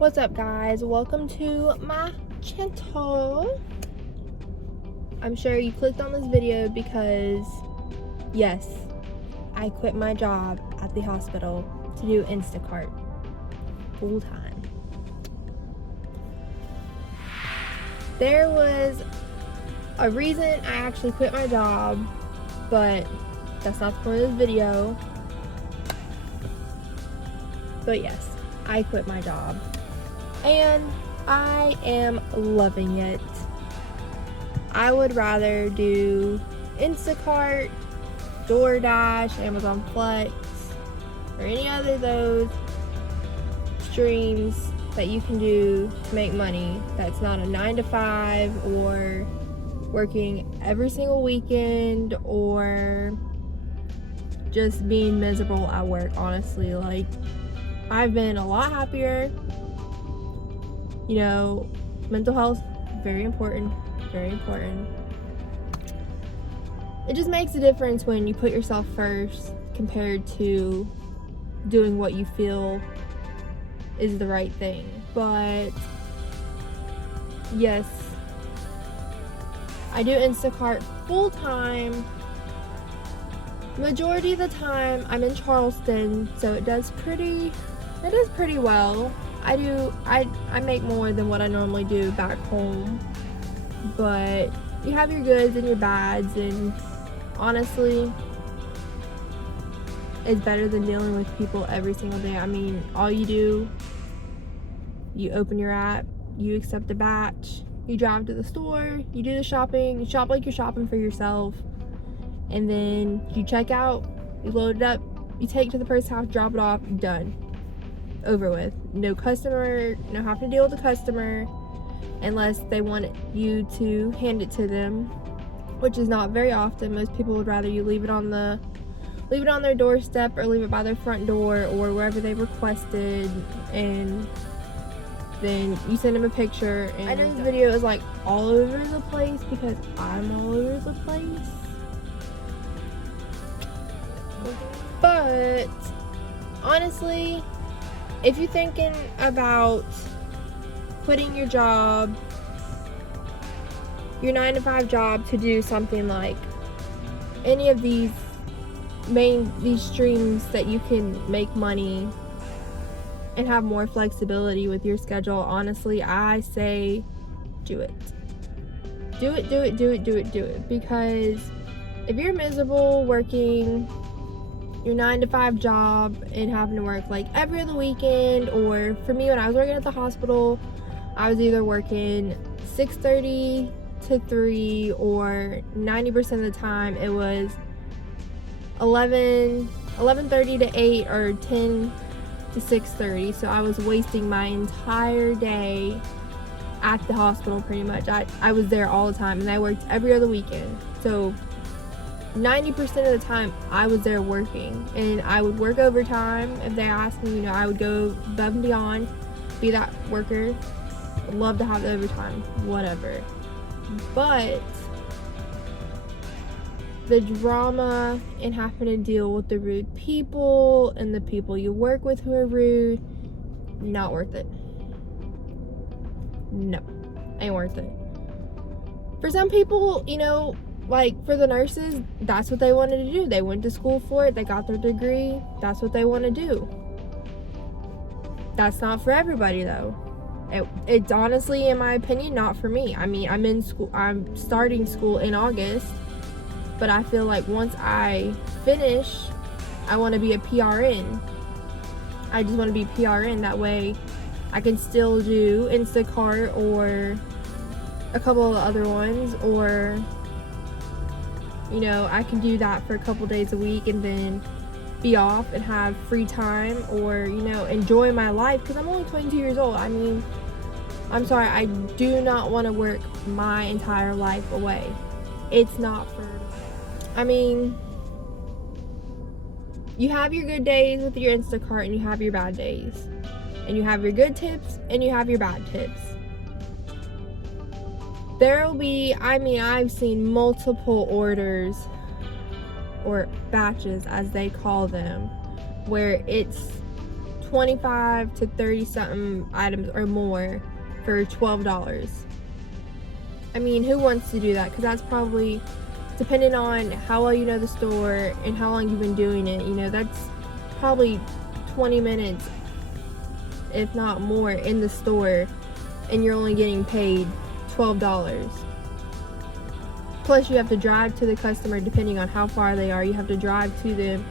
What's up, guys? Welcome to my channel. I'm sure you clicked on this video because yes, I quit my job at the hospital to do Instacart full time. There was a reason I actually quit my job, but that's not the point of this video. But yes, I quit my job and I am loving it. I would rather do Instacart, DoorDash, Amazon Flex, or any other of those streams that you can do to make money that's not a 9-to-5 or working every single weekend or just being miserable at work. Honestly, like, I've been a lot happier. You know, mental health, very important, very important. It just makes a difference when you put yourself first compared to doing what you feel is the right thing. But yes, I do Instacart full time. Majority of the time I'm in Charleston, so it is pretty well. I make more than what I normally do back home, but you have your goods and your bads, and honestly, it's better than dealing with people every single day. I mean, all you do, you open your app, you accept a batch, you drive to the store, you do the shopping, you shop like you're shopping for yourself, and then you check out, you load it up, you take it to the person's house, drop it off, done. Over with. No customer, no having to deal with the customer unless they want you to hand it to them, which is not very often. Most people would rather you leave it on their doorstep or leave it by their front door or wherever they requested, and then you send them a picture. And I know this video is like all over the place because I'm all over the place, but honestly, if you're thinking about quitting your job, your 9-to-5 job, to do something like any of these streams that you can make money and have more flexibility with your schedule, honestly, I say do it. Do it. Because if you're miserable working your 9-to-5 job and having to work like every other weekend, or for me, when I was working at the hospital, I was either working 6:30 to 3, or 90% of the time it was 11:30 to 8, or 10 to 6:30. So I was wasting my entire day at the hospital pretty much. I was there all the time, and I worked every other weekend. So 90% of the time I was there working, and I would work overtime if they asked me. You know, I would go above and beyond, be that worker. I'd love to have the overtime, whatever. But the drama and having to deal with the rude people and the people you work with who are rude, not worth it. No, ain't worth it. For some people, you know, like for the nurses, that's what they wanted to do. They went to school for it. They got their degree. That's what they want to do. That's not for everybody, though. It's honestly, in my opinion, not for me. I mean, I'm in school. I'm starting school in August. But I feel like once I finish, I want to be a PRN. I just want to be PRN. That way I can still do Instacart or a couple of other ones, or you know, I can do that for a couple days a week and then be off and have free time, or, you know, enjoy my life, because I'm only 22 years old. I mean, I'm sorry, I do not want to work my entire life away. It's not for, I mean, you have your good days with your Instacart and you have your bad days. And you have your good tips and you have your bad tips. There'll be, I mean, I've seen multiple orders, or batches as they call them, where it's 25 to 30 something items or more for $12. I mean, who wants to do that? Because that's probably, depending on how well you know the store and how long you've been doing it, you know, that's probably 20 minutes, if not more, in the store, and you're only getting paid $12. Plus, you have to drive to the customer, depending on how far they are. You have to drive to them,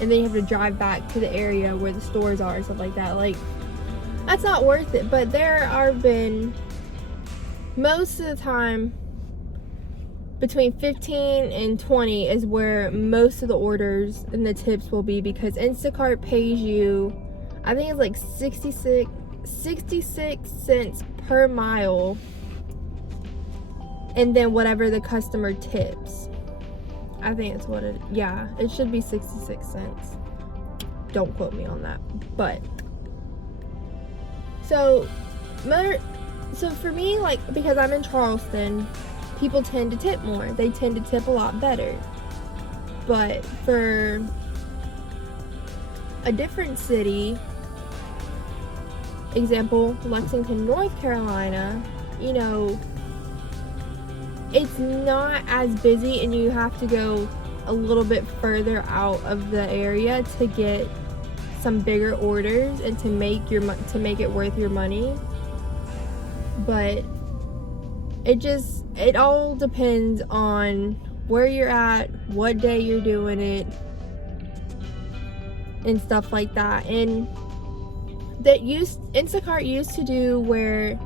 and then you have to drive back to the area where the stores are and stuff like that. Like, that's not worth it. But there have been, most of the time, between 15 and 20 is where most of the orders and the tips will be, because Instacart pays you, I think it's like 66 cents per mile, and then whatever the customer tips. I think it's what it, yeah, it should be 66 cents. Don't quote me on that. But so for me, like, because I'm in Charleston, people tend to tip more. They tend to tip a lot better. But for a different city, example, Lexington, North Carolina, you know, it's not as busy, and you have to go a little bit further out of the area to get some bigger orders and to make it worth your money. But it all depends on where you're at, what day you're doing it, and stuff like that. And Instacart used to do where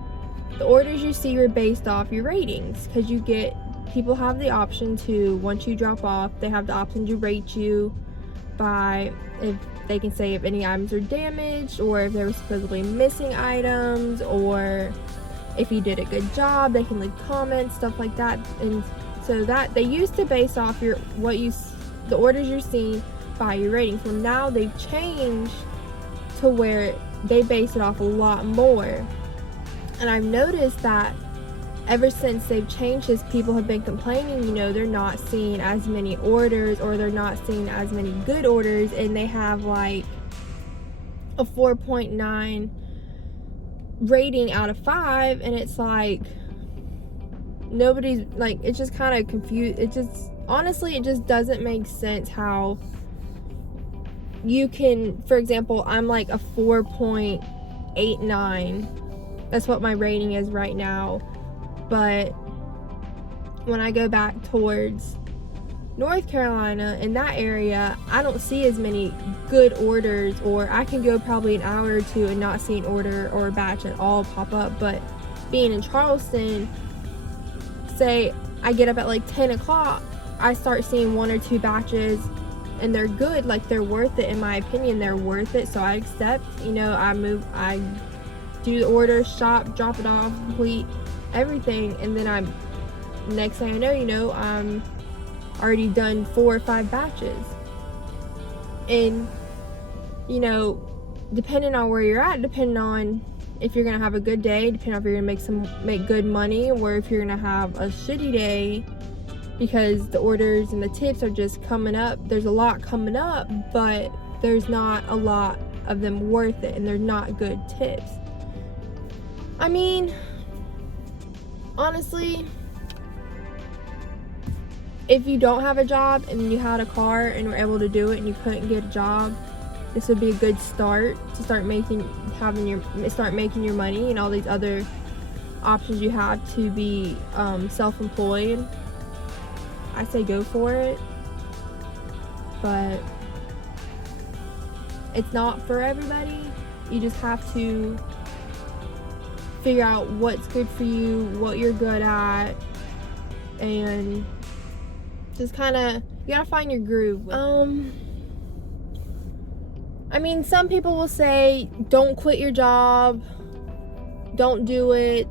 the orders you see were based off your ratings, because people have the option to, once you drop off, they have the option to rate you by, if they can say if any items are damaged, or if they were supposedly missing items, or if you did a good job. They can leave comments, stuff like that. And so that they used to base off the orders you're seeing by your ratings. Well, now they've changed to where they base it off a lot more. And I've noticed that ever since they've changed this, people have been complaining, you know, they're not seeing as many orders, or they're not seeing as many good orders, and they have like a 4.9 rating out of 5, and it's like, nobody's, like, it's just kind of confused. It just, honestly, it just doesn't make sense how you can, for example, I'm like a 4.89. That's what my rating is right now. But when I go back towards North Carolina, in that area, I don't see as many good orders, or I can go probably an hour or two and not see an order or a batch at all pop up. But being in Charleston, say I get up at like 10 o'clock, I start seeing 1 or 2 batches, and they're good, like they're worth it. In my opinion, they're worth it. So I accept, you know, I do the order, shop, drop it off, complete everything, and then next thing I know, you know, I'm already done 4 or 5 batches. And, you know, depending on where you're at, depending on if you're gonna have a good day, depending on if you're gonna make good money, or if you're gonna have a shitty day because the orders and the tips are just coming up. There's a lot coming up, but there's not a lot of them worth it, and they're not good tips. I mean, honestly, if you don't have a job and you had a car and were able to do it and you couldn't get a job, this would be a good start to start making your money, and all these other options you have to be self-employed. I say go for it, but it's not for everybody. You just have to figure out what's good for you, what you're good at, and just kind of, you gotta find your groove. I mean, some people will say, don't quit your job, don't do it,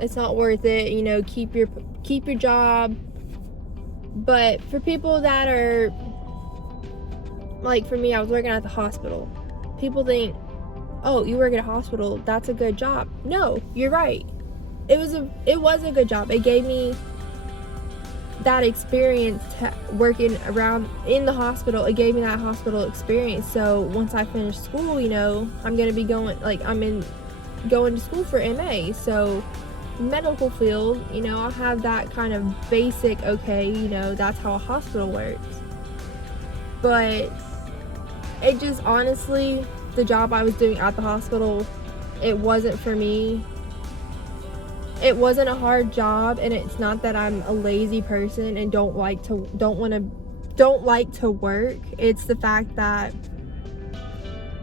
it's not worth it, you know, keep your job. But for people that are, like for me, I was working at the hospital. People think, oh, you work at a hospital, that's a good job. No, you're right. It was a good job. It gave me that experience working around in the hospital, it gave me that hospital experience. So once I finish school, you know, I'm going to be going to school for MA. So medical field, you know, I'll have that kind of basic, okay, you know, that's how a hospital works. But it just, honestly, the job I was doing at the hospital, it wasn't for me. It wasn't a hard job, and it's not that I'm a lazy person and don't like to work. It's the fact that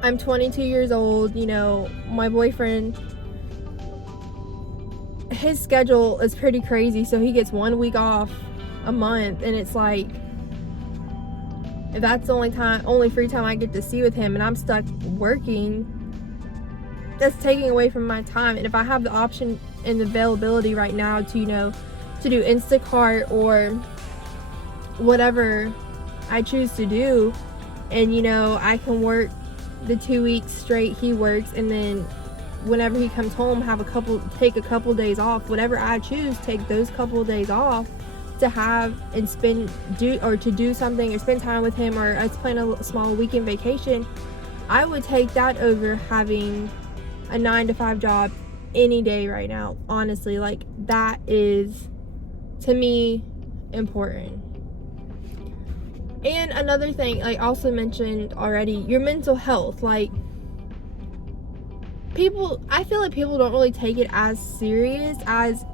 I'm 22 years old, you know, my boyfriend, his schedule is pretty crazy, so he gets 1 week off a month, and it's like, if that's the only free time I get to see with him, and I'm stuck working, that's taking away from my time. And if I have the option and the availability right now to, you know, to do Instacart or whatever I choose to do, and, you know, I can work the 2 weeks straight he works, and then whenever he comes home, take a couple days off, whatever I choose, take those couple of days off to have and do something or spend time with him, or us plan a small weekend vacation. I would take that over having a 9-to-5 job any day right now. Honestly, like, that is, to me, important. And another thing, I also mentioned already, your mental health. Like, I feel like people don't really take it as serious as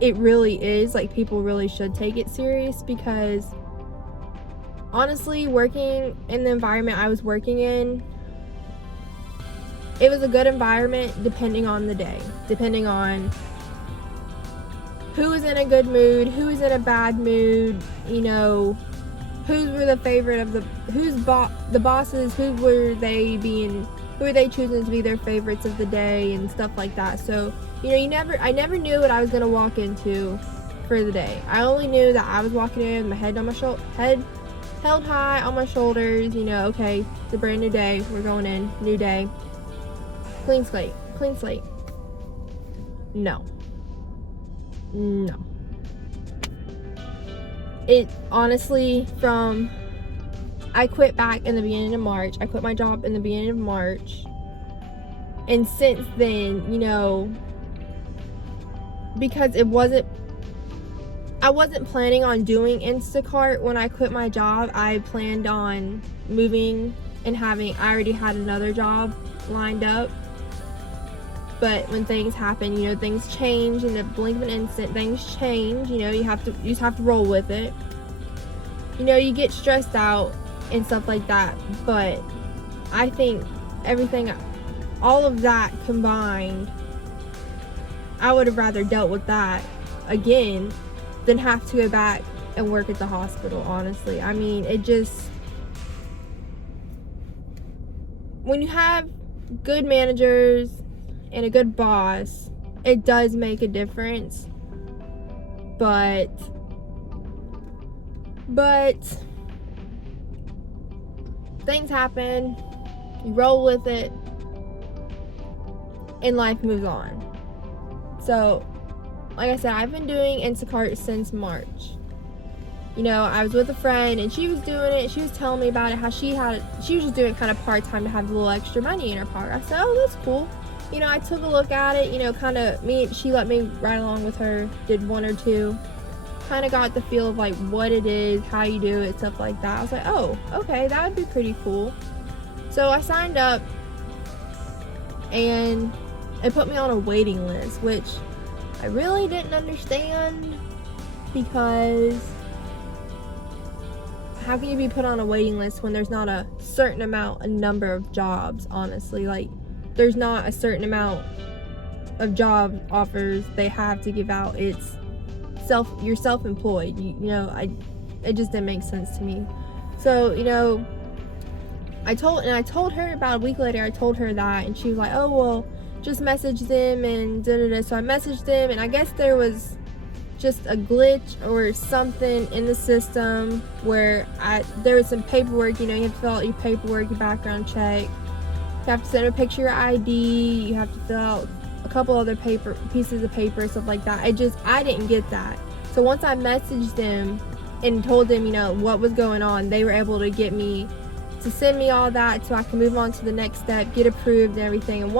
it really is. Like, people really should take it serious, because honestly, working in the environment I was working in, it was a good environment depending on the day, depending on who was in a good mood, who was in a bad mood, you know, who were the favorite of the bosses, who were they choosing to be their favorites of the day and stuff like that. So, you know, I never knew what I was going to walk into for the day. I only knew that I was walking in with my head held high on my shoulders, you know, okay, it's a brand new day, we're going in, new day, clean slate. No. It honestly, I quit back in the beginning of March. I quit my job in the beginning of March. And since then, you know, because I wasn't planning on doing Instacart when I quit my job. I planned on moving and I already had another job lined up. But when things happen, you know, things change in the blink of an instant. Things change, you know, you just have to roll with it. You know, you get stressed out and stuff like that. But I think all of that combined, I would have rather dealt with that again than have to go back and work at the hospital, honestly. I mean, when you have good managers and a good boss, it does make a difference. But things happen, you roll with it, and life moves on. So, like I said, I've been doing Instacart since March. You know, I was with a friend and she was doing it. She was telling me about it, how she was just doing it kind of part-time to have a little extra money in her pocket. I said, oh, that's cool. You know, I took a look at it, you know, she let me ride along with her, did one or two, kind of got the feel of like what it is, how you do it, stuff like that. I was like, oh, okay, that would be pretty cool. So I signed up and it put me on a waiting list, which I really didn't understand, because how can you be put on a waiting list when there's not a number of jobs, honestly? Like, there's not a certain amount of job offers they have to give out. It's you're self-employed. You know, it just didn't make sense to me. So, you know, I told her about a week later, I told her that, and she was like, oh, well, just message them and da-da-da. So I messaged them, and I guess there was just a glitch or something in the system where there was some paperwork. You know, you have to fill out your paperwork, your background check, you have to send a picture of your ID, you have to fill out a couple other pieces of paper, stuff like that. I didn't get that. So So once I messaged them and told them, you know, what was going on, they were able to get me to send me all that so I can move on to the next step, get approved and everything. And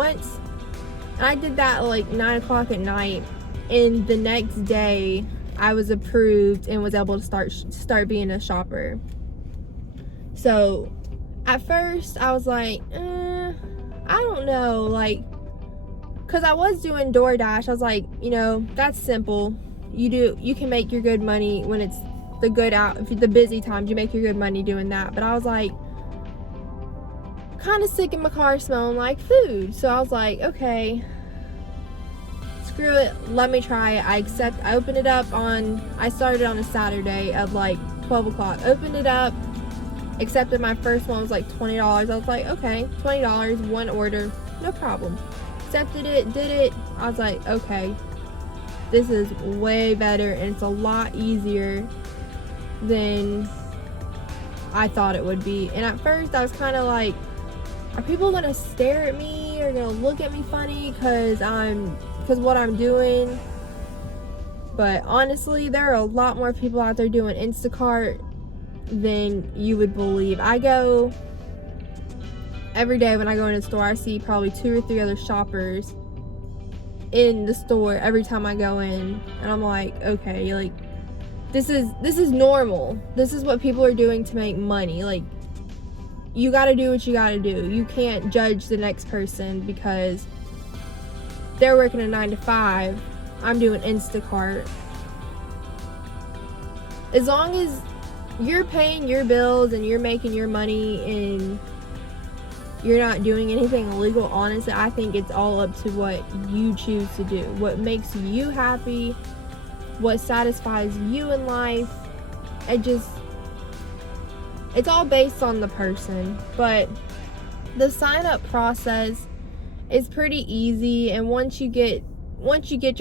I did that like 9 o'clock at night, and the next day I was approved and was able to start being a shopper. So at first I was like, I don't know, like, because I was doing DoorDash. I was like, you know, that's simple. You can make your good money when it's the busy times, you make your good money doing that. But I was like, kind of sick in my car smelling like food. So I was like, okay, screw it, let me try it. I opened it up I started on a Saturday at like 12 o'clock. Opened it up, accepted my first one, was like $20. I was like, okay, $20, one order, no problem. Accepted it, did it. I was like, okay, this is way better, and it's a lot easier than I thought it would be. And at first I was kind of like, are people gonna stare at me or gonna look at me funny because what I'm doing? But honestly, there are a lot more people out there doing Instacart than you would believe. I go every day when I go in the store, I see probably 2 or 3 other shoppers in the store every time I go in, and I'm like, okay, like, this is normal. This is what people are doing to make money. Like, you gotta do what you gotta do. You can't judge the next person because they're working a 9 to 5. I'm doing Instacart. As long as you're paying your bills and you're making your money and you're not doing anything illegal, honestly, I think it's all up to what you choose to do. What makes you happy, what satisfies you in life. It's all based on the person. But the sign up process is pretty easy, and once you get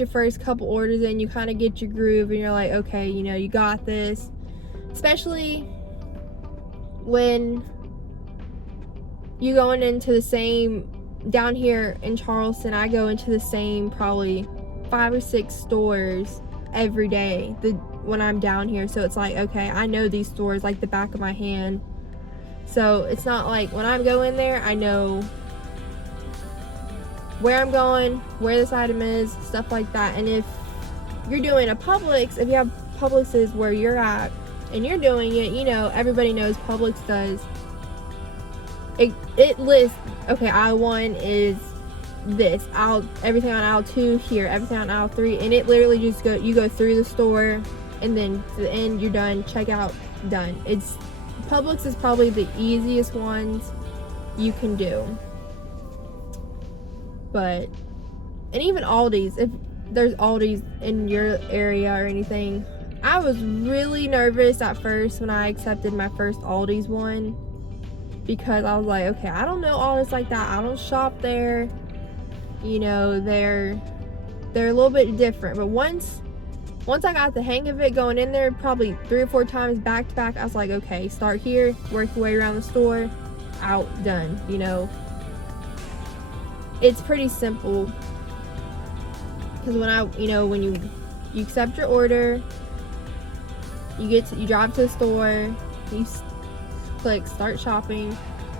your first couple orders in, you kind of get your groove and you're like, okay, you know, you got this. Especially when you going into the same, down here in Charleston, I go into the same probably 5 or 6 stores every day when I'm down here. So it's like, okay, I know these stores like the back of my hand. So it's not like when I go in there, I know where I'm going, where this item is, stuff like that. And if you're doing a Publix, if you have Publixes where you're at and you're doing it, you know, everybody knows Publix does. It lists, okay, aisle 1 is this, everything on aisle 2 here, everything on aisle 3, and it literally just you go through the store, and then to the end, you're done, checkout, done. Publix is probably the easiest ones you can do. But, and even Aldi's, if there's Aldi's in your area or anything, I was really nervous at first when I accepted my first Aldi's one, because I was like, okay, I don't know Aldi's like that. I don't shop there. You know, they're a little bit different. But once I got the hang of it, going in there probably 3 or 4 times back to back, I was like, okay, start here, work your way around the store, out, done. You know, it's pretty simple. Because when you accept your order, you drive to the store, you click start shopping,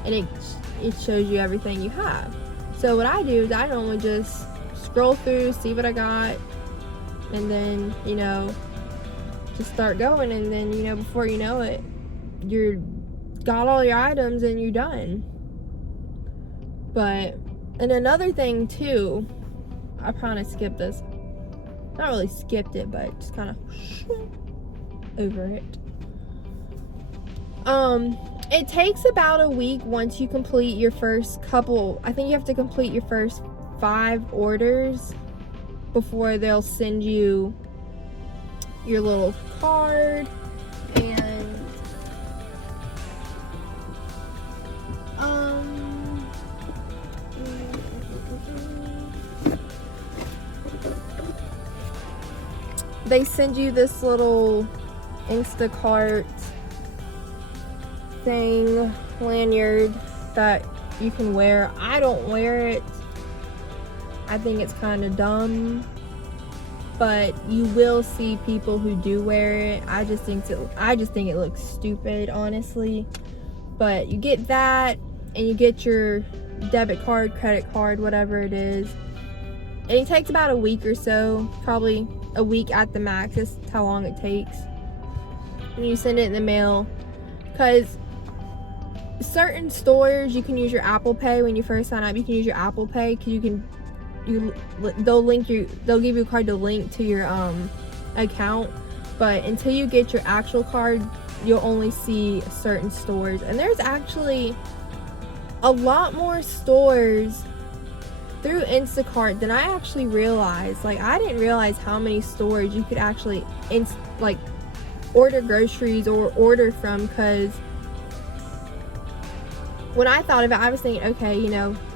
and it shows you everything you have. So what I do is I normally just scroll through, see what I got, and then, you know, just start going, and then, you know, before you know it, you're got all your items and you're done. But, and another thing too, I kind of skipped this. Not really skipped it, but just kind of over it. It takes about a week once you complete your first couple. I think you have to complete your first 5 orders before they'll send you your little card. And they send you this little Instacart thing, lanyard that you can wear. I don't wear it. I think it's kind of dumb. but you will see people who do wear it. I just think it looks stupid, honestly. But you get that, and you get your debit card, credit card, whatever it is. And it takes about a week or so, probably a week at the max. That's how long it takes. And you send it in the mail. Because certain stores, you can use your Apple Pay. When you first sign up, you can use your Apple Pay, because they'll give you a card to link to your account. But until you get your actual card, you'll only see certain stores. And there's actually a lot more stores through Instacart than I actually realized. Like, I didn't realize how many stores you could actually order groceries or order from, because when I thought of it, I was thinking, okay,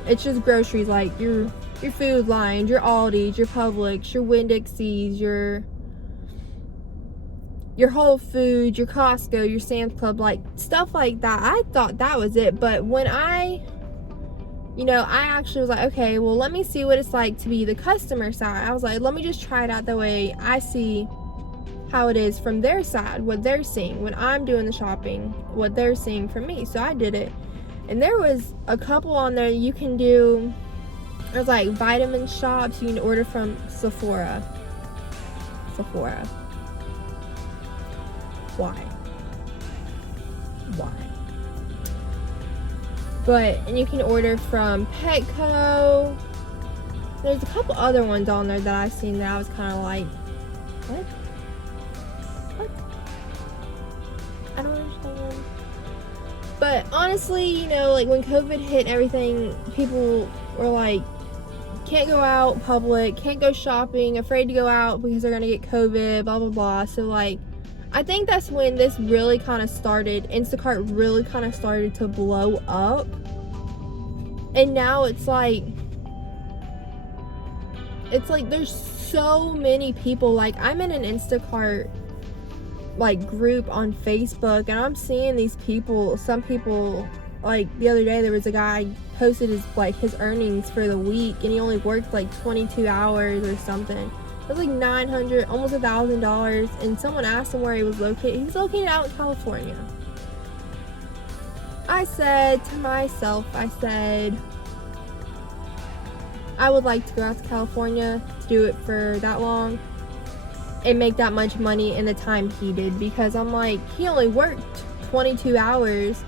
it's just groceries, like your Food Lion, your Aldi's, your Publix, your Winn-Dixie's, your Whole Foods, your Costco, your Sam's Club, like stuff like that. I thought that was it. But when I actually was like, okay, well, let me see what it's like to be the customer side. I was like, let me just try it out the way I see how it is from their side, what they're seeing when I'm doing the shopping, what they're seeing from me. So I did it. And there was a couple on there you can do. There's like vitamin shops you can order from Sephora. Why? And you can order from Petco. There's a couple other ones on there that I've seen that I was kind of like, what? I don't understand. But honestly, like when COVID hit and everything, people were like, can't go out public, can't go shopping, afraid to go out because they're gonna get COVID, blah blah blah. So like, I think that's when this really kind of started. Instacart really kind of started to blow up. And now it's like there's so many people. Like, I'm in an Instacart like group on Facebook, and I'm seeing these people, some people, like the other day there was a guy posted his earnings for the week, and he only worked like 22 hours or something. It was like $900, almost $1,000. And someone asked him where he was located. He's located out in California. I said to myself, I would like to go out to California to do it for that long and make that much money in the time he did, because I'm like, he only worked 22 hours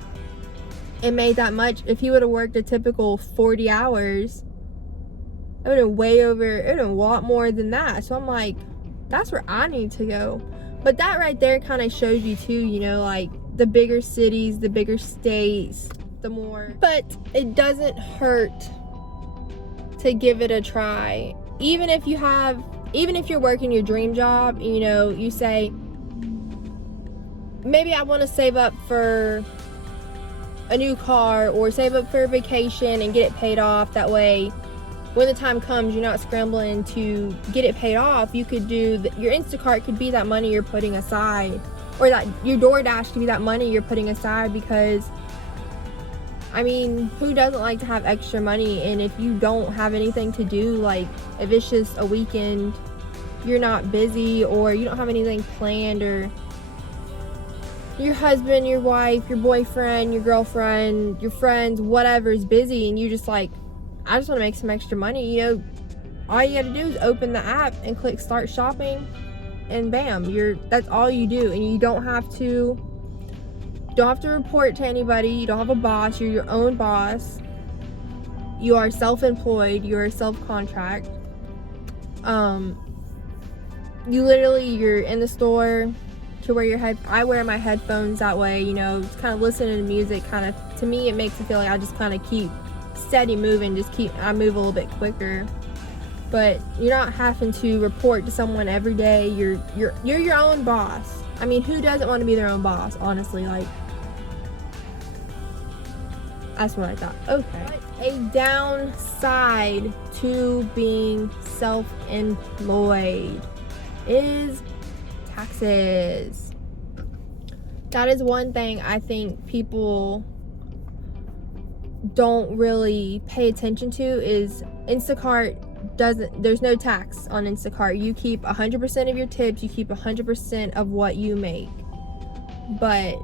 and made that much. If he would have worked a typical 40 hours, it would have been a lot more than that. So I'm like, that's where I need to go. But that right there kind of shows you too, like the bigger cities, the bigger states, the more. But it doesn't hurt to give it a try. Even if you're working your dream job, you say, maybe I want to save up for a new car or save up for a vacation and get it paid off. That way, when the time comes, you're not scrambling to get it paid off. You could do your Instacart could be that money you're putting aside, or that your DoorDash could be that money you're putting aside, because I mean, who doesn't like to have extra money? And if you don't have anything to do, like if it's just a weekend, you're not busy, or you don't have anything planned, or your husband, your wife, your boyfriend, your girlfriend, your friends, whatever is busy, and you just like, I just want to make some extra money, all you got to do is open the app and click start shopping, and bam, that's all you do. And you don't have to report to anybody. You don't have a boss. You're your own boss. You are self-employed. You're self-contract. You're in the store to wear I wear my headphones that way, just kind of listening to music. Kind of, to me, it makes it feel like I just kind of keep steady moving, I move a little bit quicker. But you're not having to report to someone every day. You're your own boss. I mean, who doesn't want to be their own boss, honestly? Like, that's what I thought. Okay. But a downside to being self-employed is taxes. That is one thing I think people don't really pay attention to. Is Instacart there's no tax on Instacart. You keep 100% of your tips, you keep 100% of what you make. But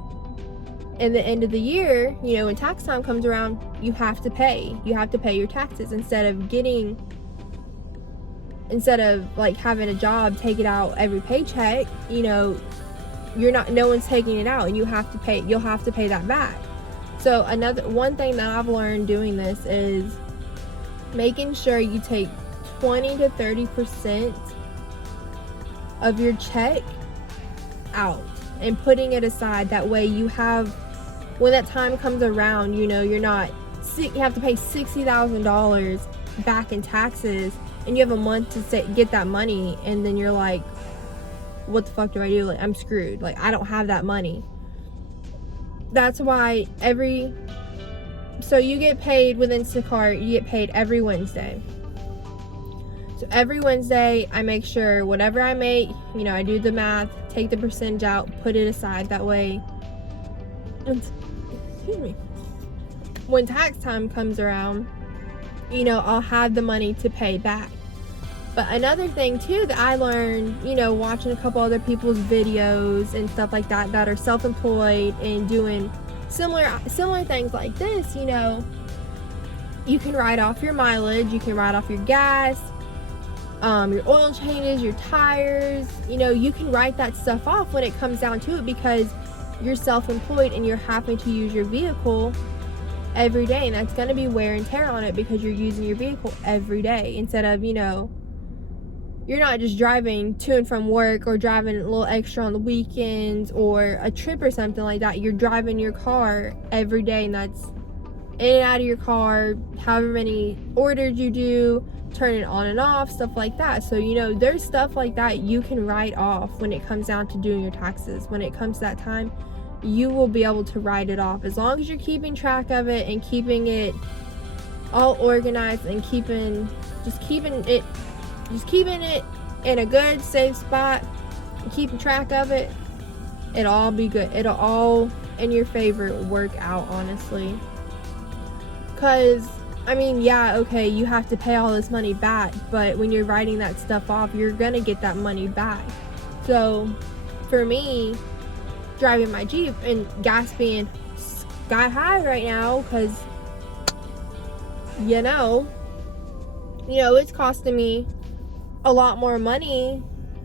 in the end of the year, you know, when tax time comes around, you have to pay your taxes instead of like having a job take it out every paycheck. You know, no one's taking it out, and you'll have to pay that back. So one thing that I've learned doing this is making sure you take 20 to 30% of your check out and putting it aside. That way you have, when that time comes around, you know, you have to pay $60,000 back in taxes, and you have a month to get that money, and then you're like, what the fuck do I do? Like, I'm screwed. Like, I don't have that money. That's why so you get paid with Instacart, you get paid every Wednesday. So every Wednesday, I make sure whatever I make, you know, I do the math, take the percentage out, put it aside. That way, excuse me, when tax time comes around, you know, I'll have the money to pay back. But another thing too that I learned, you know, watching a couple other people's videos and stuff like that are self-employed and doing similar things like this, you know, you can write off your mileage, you can write off your gas, your oil changes, your tires, you know, you can write that stuff off when it comes down to it, because you're self-employed and you're having to use your vehicle every day, and that's going to be wear and tear on it because you're using your vehicle every day, instead of, you know, you're not just driving to and from work or driving a little extra on the weekends or a trip or something like that. You're driving your car every day, and that's in and out of your car, however many orders you do, turn it on and off, stuff like that. So, you know, there's stuff like that you can write off when it comes down to doing your taxes. When it comes to that time, you will be able to write it off, as long as you're keeping track of it and keeping it all organized and keeping it in a good, safe spot and keeping track of it. It'll all be good. It'll all in your favor work out, honestly. Because, I mean, yeah, okay, you have to pay all this money back, but when you're writing that stuff off, you're gonna get that money back. So, for me, driving my Jeep and gas being sky high right now, because, you know, it's costing me a lot more money.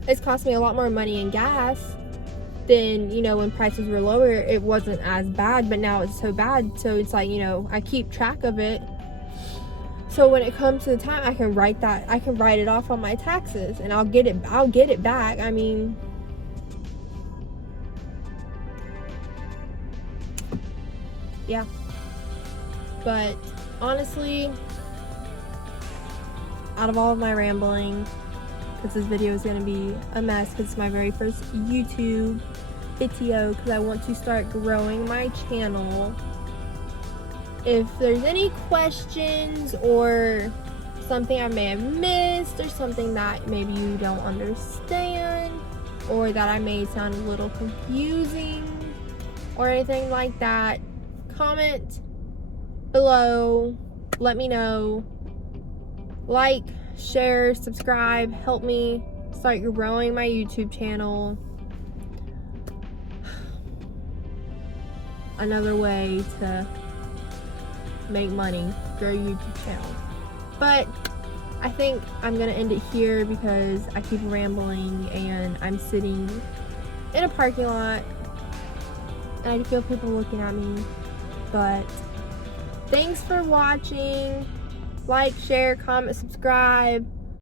It's cost me a lot more money in gas than, you know, when prices were lower. It wasn't as bad, but now it's so bad. So it's like, you know, I keep track of it. So when it comes to the time, I can write it off on my taxes, and I'll get it back. I mean, yeah. But honestly, out of all of my rambling, because this video is going to be a mess because it's my very first YouTube video, because I want to start growing my channel. If there's any questions or something I may have missed, or something that maybe you don't understand, or that I may sound a little confusing or anything like that, comment below, let me know. Like, share, subscribe, help me start growing my YouTube channel. Another way to make money, grow your YouTube channel. But I think I'm gonna end it here because I keep rambling and I'm sitting in a parking lot and I feel people looking at me. But thanks for watching. Like, share, comment, subscribe.